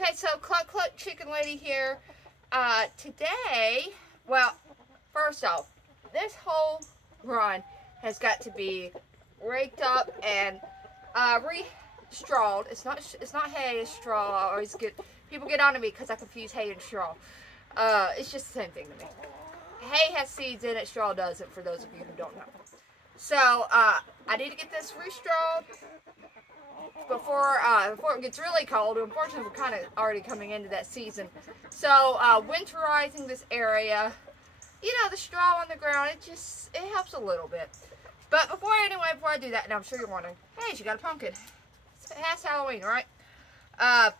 Okay, so Cluck Cluck Chicken Lady here. Today, well, first off, this whole run has got to be raked up and re-strawed. It's not hay, it's straw. I always get people get on to me because I confuse hay and straw. It's just the same thing to me. Hay has seeds in it, straw doesn't, for those of you who don't know. So, I need to get this re-strawed before it gets really cold. Unfortunately, we're kind of already coming into that season. So, winterizing this area, you know, the straw on the ground, it helps a little bit. But before I do that, and I'm sure you're wondering, hey, she got a pumpkin. It's past Halloween, right? I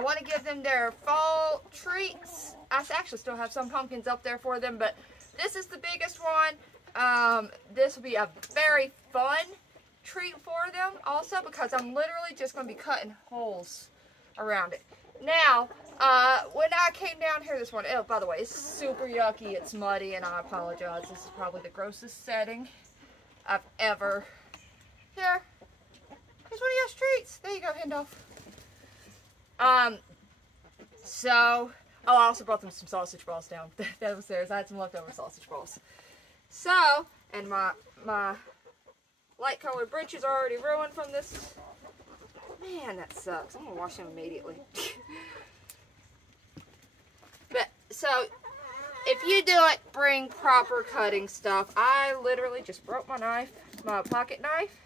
want to give them their fall treats. I actually still have some pumpkins up there for them, but this is the biggest one. This will be a very fun treat for them also, because I'm literally just going to be cutting holes around it. Now, when I came down here this morning, oh, by the way, it's super yucky, it's muddy, and I apologize. This is probably the grossest setting I've ever. Here, here's one of your treats. There you go, Hendolph. Oh, I also brought them some sausage balls down. That was theirs. I had some leftover sausage balls. So, and my light colored britches are already ruined from this. Man, that sucks. I'm gonna wash them immediately. But, so, if you do it, bring proper cutting stuff. I literally just broke my knife, my pocket knife.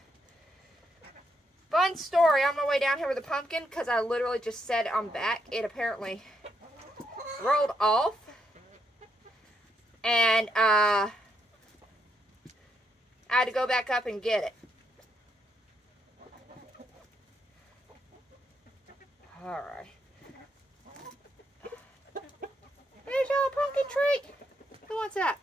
Fun story, on my way down here with a pumpkin, because I literally just set it on back. It apparently rolled off. And, I had to go back up and get it. Alright. Here's your pumpkin treat. Who wants that?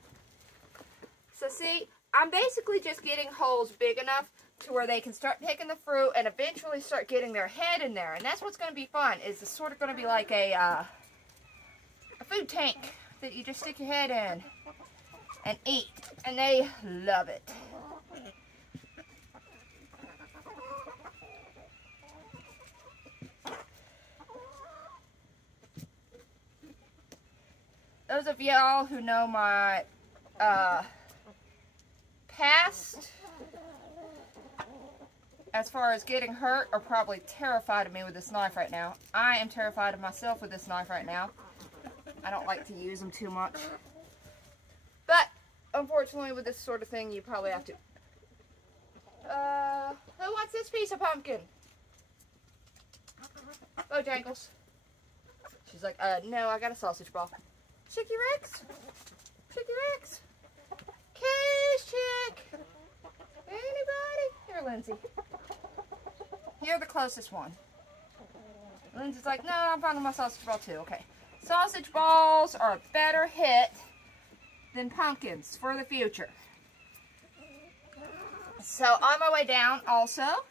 So see, I'm basically just getting holes big enough to where they can start picking the fruit and eventually start getting their head in there. And that's what's going to be fun. It's sort of going to be like a food tank that you just stick your head in and eat. And they love it. Those of y'all who know my past as far as getting hurt are probably terrified of me with this knife right now. I am terrified of myself with this knife right now. I don't like to use them too much. But, unfortunately, with this sort of thing, you probably have to. Who wants this piece of pumpkin? Bojangles. She's like, no, I got a sausage ball. Chicky Rex? Chicky Rex? Cash Chick? Anybody? Here, Lindsay. You're the closest one. Lindsay's like, no, I'm finding my sausage ball too. Okay. Sausage balls are a better hit than pumpkins for the future. So, on my way down also,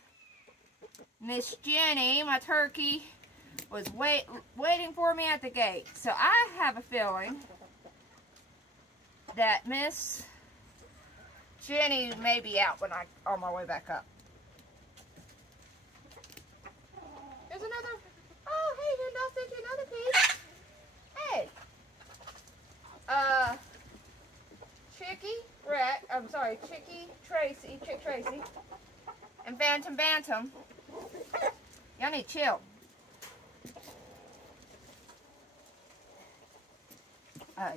Miss Jenny, my turkey, was waiting for me at the gate. So I have a feeling that Miss Jenny may be out when on my way back up. There's another. Oh, hey, Hendolph, sent you another piece. Hey. Chick Tracy, and Bantam Bantam. Y'all need to chill.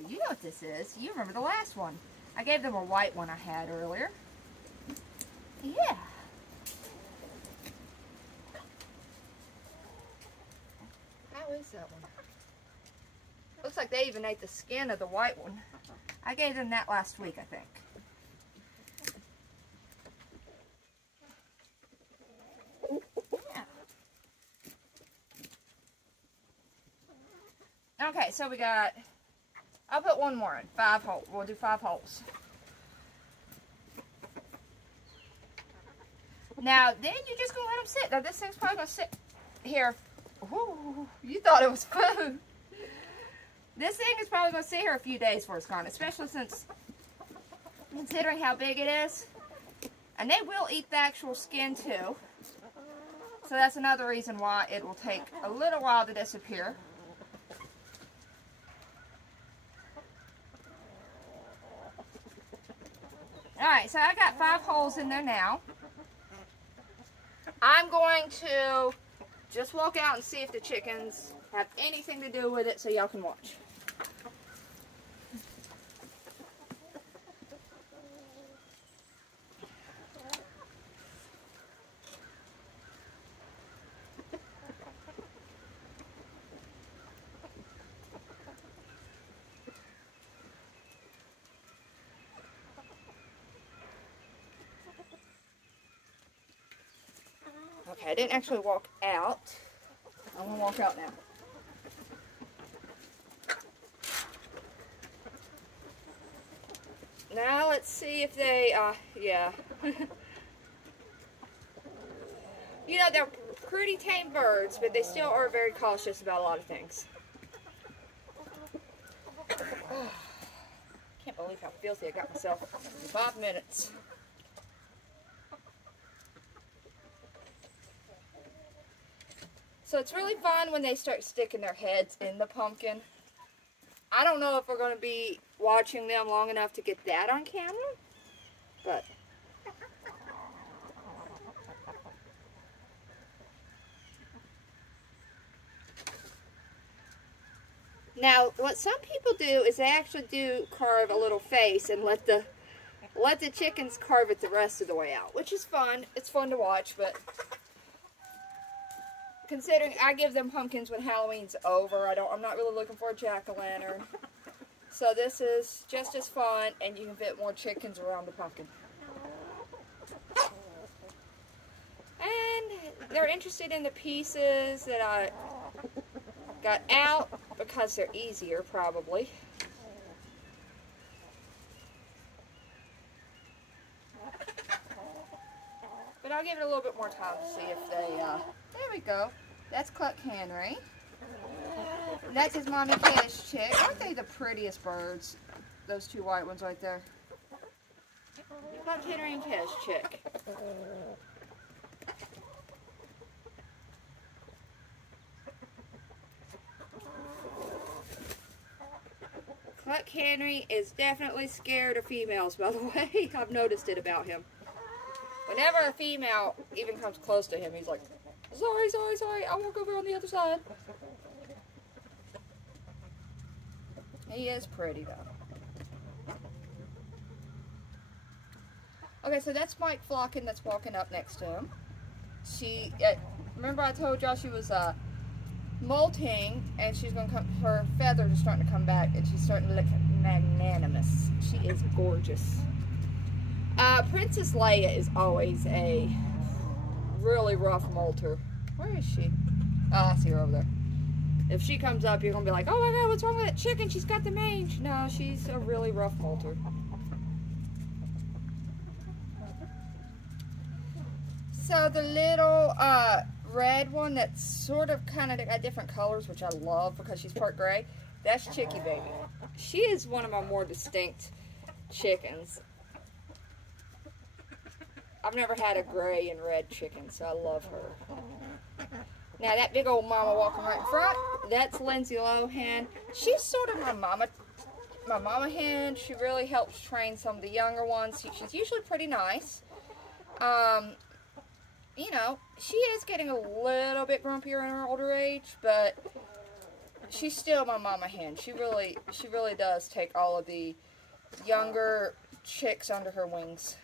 You know what this is. You remember the last one. I gave them a white one I had earlier. Yeah. How is that one? Looks like they even ate the skin of the white one. I gave them that last week, I think. Yeah. Okay, so we got... I'll put one more in. 5 holes. We'll do 5 holes. Now, then you're just going to let them sit. Now, this thing's probably going to sit here. Ooh, you thought it was food. This thing is probably going to sit here a few days before it's gone, especially since, considering how big it is. And they will eat the actual skin, too. So that's another reason why it will take a little while to disappear. Alright, so I got 5 holes in there now. I'm going to just walk out and see if the chickens have anything to do with it so y'all can watch. Okay, I didn't actually walk out. I'm going to walk out now. Now let's see if they, yeah. You know, they're pretty tame birds, but they still are very cautious about a lot of things. Can't believe how filthy I got myself in 5 minutes. So it's really fun when they start sticking their heads in the pumpkin. I don't know if we're going to be watching them long enough to get that on camera, but now what some people do is they actually do carve a little face and let the chickens carve it the rest of the way out, which is fun. It's fun to watch, but considering I give them pumpkins when Halloween's over, I'm not really looking for a jack-o'-lantern. So this is just as fun, and you can fit more chickens around the pumpkin. And they're interested in the pieces that I got out because they're easier, probably. But I'll give it a little bit more time to see if they, there we go. That's Cluck Henry. That's his mommy Kish chick. Aren't they the prettiest birds? Those 2 white ones right there. Cluck Henry and Kish chick. Cluck Henry is definitely scared of females, by the way. I've noticed it about him. Whenever a female even comes close to him, he's like, sorry, sorry, sorry, I'll walk over on the other side. He is pretty, though. Okay, so that's Mike Flockin that's walking up next to him. She, remember I told y'all she was molting, and she's going to come, her feathers are starting to come back, and she's starting to look magnanimous. She is gorgeous. Princess Leia is always a really rough molter. Where is she? Oh, I see her over there. If she comes up, you're going to be like, oh my god, what's wrong with that chicken? She's got the mange. No, she's a really rough molter. So the little red one that's sort of kind of got different colors, which I love because she's part gray, that's Chicky Baby. She is one of my more distinct chickens. I've never had a gray and red chicken, so I love her. Now that big old mama walking right in front, that's Lindsay Lohan. She's sort of my mama hen. She really helps train some of the younger ones. She's usually pretty nice. You know, she is getting a little bit grumpier in her older age, but she's still my mama hen. She really does take all of the younger chicks under her wings.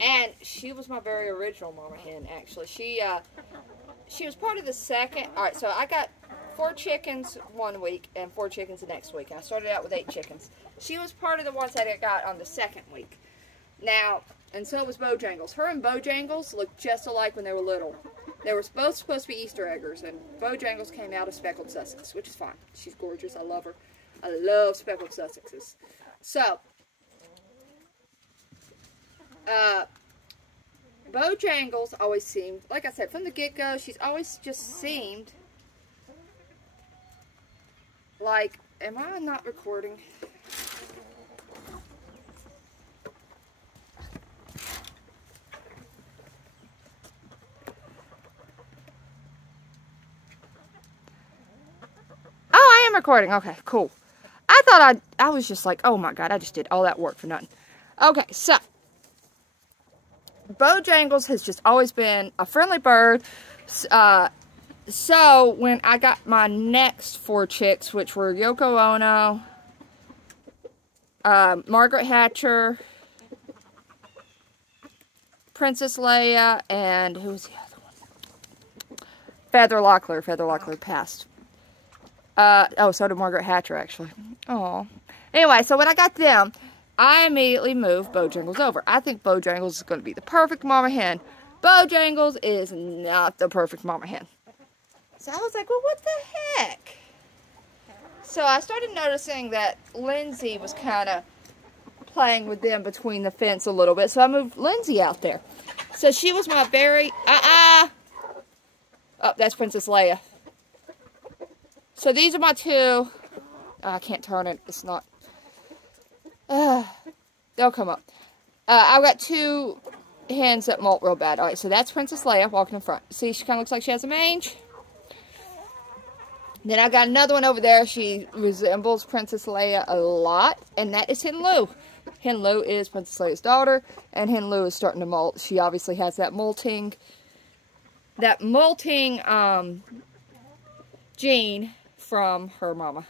And she was my very original mama hen, actually. She was part of the second. Alright, so I got 4 chickens one week and 4 chickens the next week. I started out with 8 chickens. She was part of the ones that I got on the second week. Now, and so was Bojangles. Her and Bojangles looked just alike when they were little. They were both supposed to be Easter eggers, and Bojangles came out of speckled Sussex, which is fine. She's gorgeous. I love her. I love speckled Sussexes. So, Bojangles always seemed, like I said, from the get-go, she's always just seemed like, am I not recording? recording. Okay, cool. I thought I was just like, oh my God, I just did all that work for nothing. Okay, so Bojangles has just always been a friendly bird. So when I got my next 4 chicks, which were Yoko Ono, Margaret Hatcher, Princess Leia, and who was the other one? Feather Locklear. Feather Locklear passed. Oh, so did Margaret Hatcher, actually. Oh. Anyway, so when I got them, I immediately moved Bojangles over. I think Bojangles is going to be the perfect mama hen. Bojangles is not the perfect mama hen. So I was like, well, what the heck? So I started noticing that Lindsay was kind of playing with them between the fence a little bit. So I moved Lindsay out there. So she was my very... Oh, that's Princess Leia. So these are my 2... I can't turn it. It's not... they'll come up. I've got 2 hens that molt real bad. Alright, so that's Princess Leia walking in front. See, she kind of looks like she has a mange. Then I got another one over there. She resembles Princess Leia a lot. And that is Hen Lu. Hen Lu is Princess Leia's daughter. And Hen Lu is starting to molt. She obviously has that molting gene from her mama.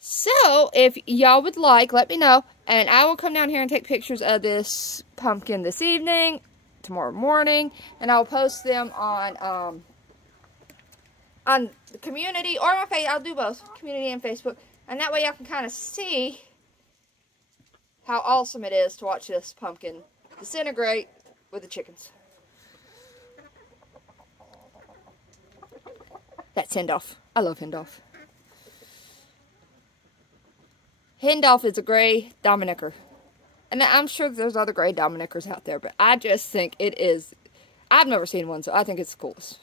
So, if y'all would like, let me know. And I will come down here and take pictures of this pumpkin this evening, tomorrow morning. And I'll post them on the community or my Facebook. I'll do both, community and Facebook. And that way y'all can kind of see how awesome it is to watch this pumpkin disintegrate with the chickens. That's Hendolph. I love Hendolph. Hendolph is a gray Dominicker. And I'm sure there's other gray Dominickers out there, but I just think it is... I've never seen one, so I think it's the coolest.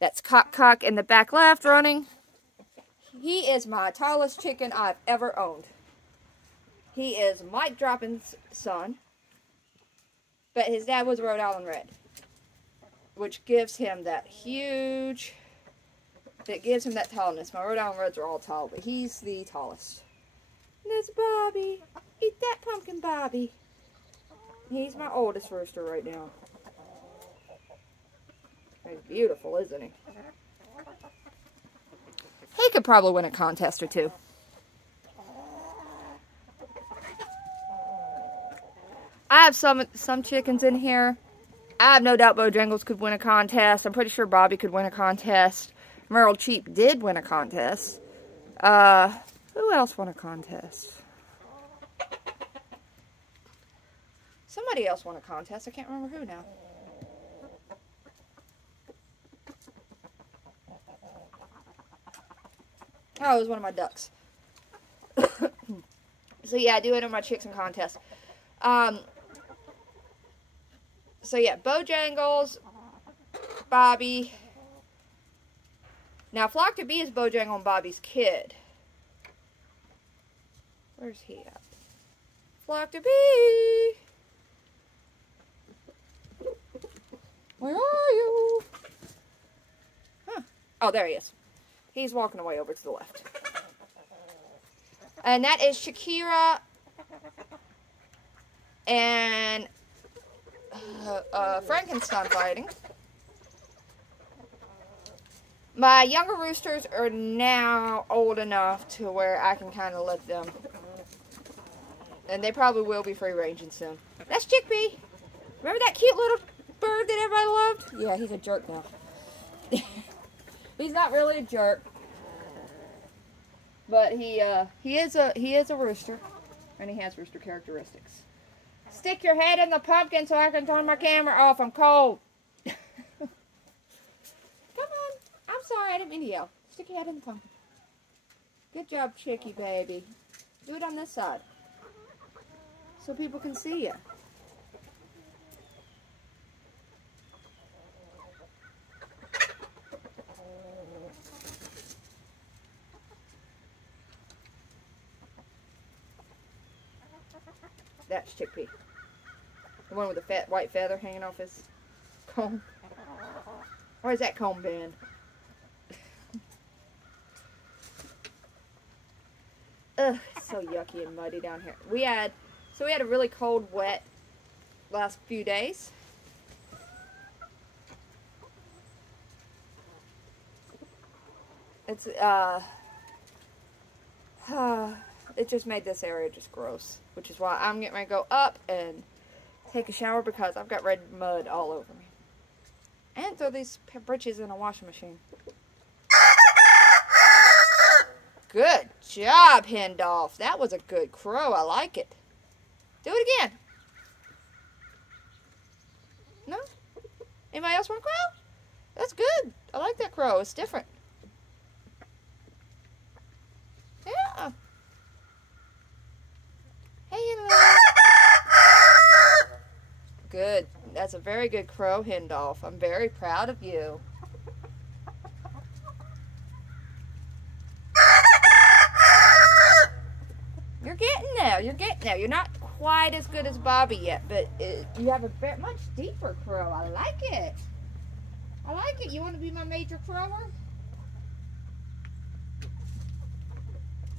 That's Cock in the back left running. He is my tallest chicken I've ever owned. He is Mike Droppin's son, but his dad was a Rhode Island Red, which gives him that huge... That gives him that tallness. My Rhode Island Reds are all tall, but he's the tallest. That's Bobby. Eat that pumpkin, Bobby. He's my oldest rooster right now. He's beautiful, isn't he? He could probably win a contest or 2. I have some chickens in here. I have no doubt Bojangles could win a contest. I'm pretty sure Bobby could win a contest. Merle Cheap did win a contest. Who else won a contest? Somebody else won a contest. I can't remember who now. Oh, it was one of my ducks. So yeah, I do enter my chicks in contests. So yeah, Bojangles, Bobby. Now, Flock to Be is Bojangle and Bobby's kid. Where's he at? Flock to Be! Where are you? Huh. Oh, there he is. He's walking away over to the left. And that is Shakira and Frankenstein fighting. My younger roosters are now old enough to where I can kind of let them. And they probably will be free ranging soon. That's Chickpea. Remember that cute little bird that everybody loved? Yeah, he's a jerk now. He's not really a jerk. But he is a rooster. And he has rooster characteristics. Stick your head in the pumpkin so I can turn my camera off. I'm cold. I'm sorry, I didn't mean to yell. Stick your head in the pumpkin. Good job, Chicky baby. Do it on this side. So people can see you. That's Chickpea. The one with the fat white feather hanging off his comb. Where's that comb been? Ugh, it's so yucky and muddy down here. We had a really cold, wet last few days. It's it just made this area just gross, which is why I'm getting ready to go up and take a shower because I've got red mud all over me. And throw these britches in a washing machine. Good job, Hendolph. That was a good crow. I like it. Do it again. No? Anybody else want a crow? That's good. I like that crow. It's different. Yeah. Hey, hello. Good. That's a very good crow, Hendolph. I'm very proud of you. You're getting there. You're getting there. You're not quite as good as Bobby yet, but you have a much deeper crow. I like it. I like it. You want to be my major crower?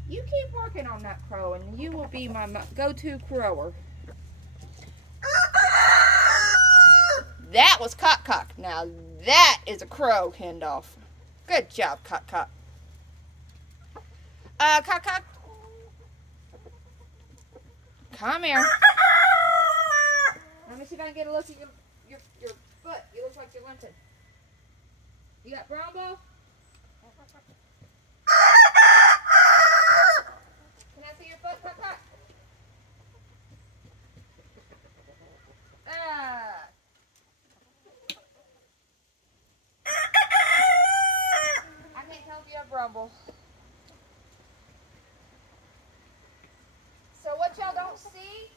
You keep working on that crow, and you will be my go-to crower. That was Cock. Now that is a crow, Hendolph. Good job, Cock. Cock. Come here. Let me see if I can get a look at your foot. You look like you're limping. You got brown ball? Can I see your foot, Cock? I can't tell if you have rumble. So what y'all don't see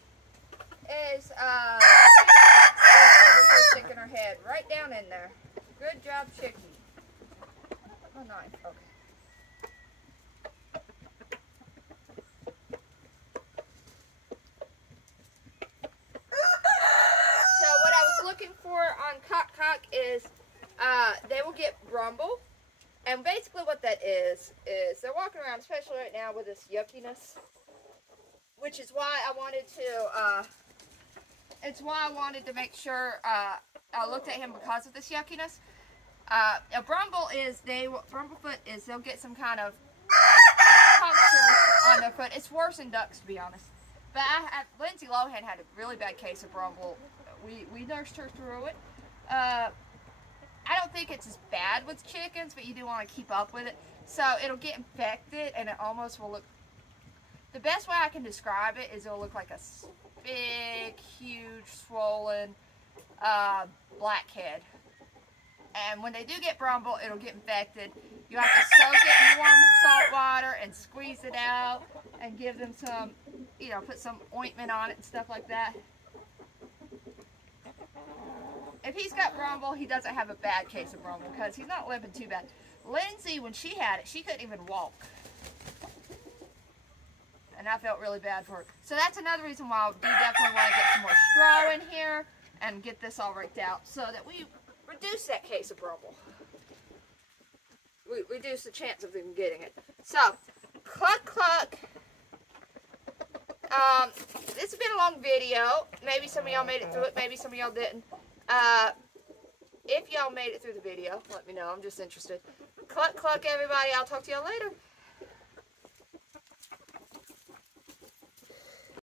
is over here sticking her head right down in there. Good job, Chicky. Oh, nice. Okay. So what I was looking for on Cock is they will get rumble. And basically what that is they're walking around, especially right now with this yuckiness. Which is why I wanted to, make sure I looked at him because of this yuckiness. A Brumblefoot is they'll get some kind of puncture on their foot. It's worse than ducks, to be honest. But Lindsay Lohan had a really bad case of Brumble. We nursed her through it. I don't think it's as bad with chickens, but you do want to keep up with it. So it'll get infected, and it almost will look. The best way I can describe it is it'll look like a big, huge, swollen blackhead. And when they do get Brumble, it'll get infected. You have to soak it in warm salt water and squeeze it out and give them some, put some ointment on it and stuff like that. If he's got Brumble, he doesn't have a bad case of Brumble because he's not limping too bad. Lindsay, when she had it, she couldn't even walk. And I felt really bad for her. So that's another reason why we definitely want to get some more straw in here and get this all raked out so that we reduce that case of Brumble. We reduce the chance of them getting it. So, Cluck. This has been a long video. Maybe some of y'all made it through it. Maybe some of y'all didn't. If y'all made it through the video, let me know. I'm just interested. Cluck, everybody. I'll talk to y'all later.